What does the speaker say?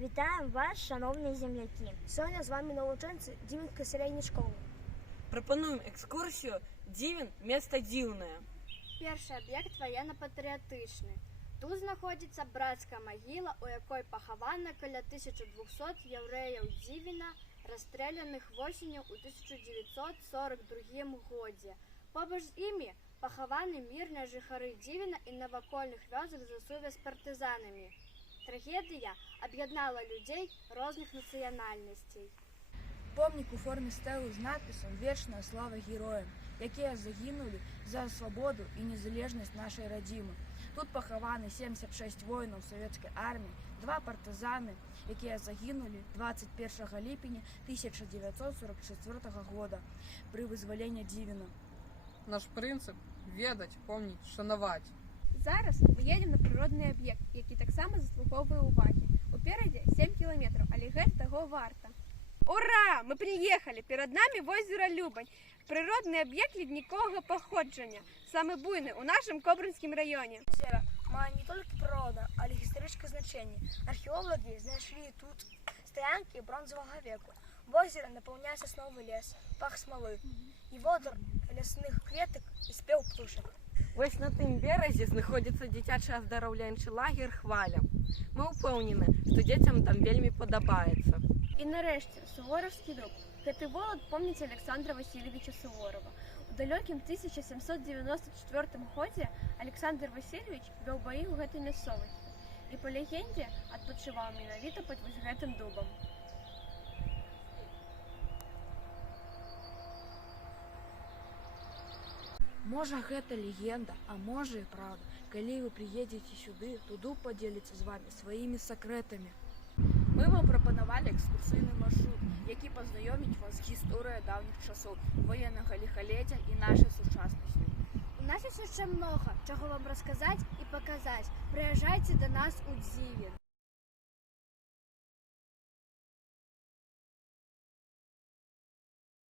Вітаємо вас, шановні земляки! Сьогодні з вами навченці Дівінської середньої школи. Пропонуємо екскурсію «Дівін – місто дивне». Перший об'єкт воєнно-патріотичний. Тут знаходиться братська могила, у якій поховано каля 1200 євреїв Дівіна, розстріляних осінню у 1942 годі. Побач з ними поховані мирні жихари Дівіна і навокольних вёсок за сувязь з партизанами. Трагедія об'єднала людей різних національностей. Помнік у формі стели з надписом «Вечна слава героям», які загинули за свободу і незалежність нашої родини. Тут поховані 76 воїнів Совєтської армії, 2 партизани, які загинули 21 липня 1944 року при визволенні Дівіна. Наш принцип – ведать, помнить, шанувати. Зараз ми їдемо на природний об'єкт, який так само заслуговує уваги. Упереді 7 кілометрів, але гэта того варто. Ура! Ми приїхали! Перед нами озеро Любань. Природний об'єкт ледникового походження. Саме буйний у нашому Кобринському районі. Озеро має не тільки природа, але й історичне значення. Археологи знайшли тут стоянки бронзового віку. В озеро наповняється сосновий ліс, пах смоли, і водор лісних кветок і спів птушок. Ось на тим березі знаходиться дитячий оздоровляючий лагер «Хваля». Ми впевнені, що дітям там вельми подобається. І нарешті Суворовський дуб. Гэты волод помніць Александра Васильевича Суворова. У далёкім 1794 годзе Александр Васильевич вёў баі ў гэтай мясцовасці і, па легендзе, адпачываў менавіта пад вось гэтым дубам. Можа, гэта легенда, а можа і правда. Калі вы прыедзеце сюды, то дуб падзеліцца з вами сваімі сакрэтамі. Мы вам прапанавалі экскурсійны маршрут, які пазнаёміць вас з гісторыяй даўніх часоў, военнага ліхалецця і нашай сучаснасці. У нас есть еще много, чего вам рассказать и показать. Приезжайте до нас у Дивин.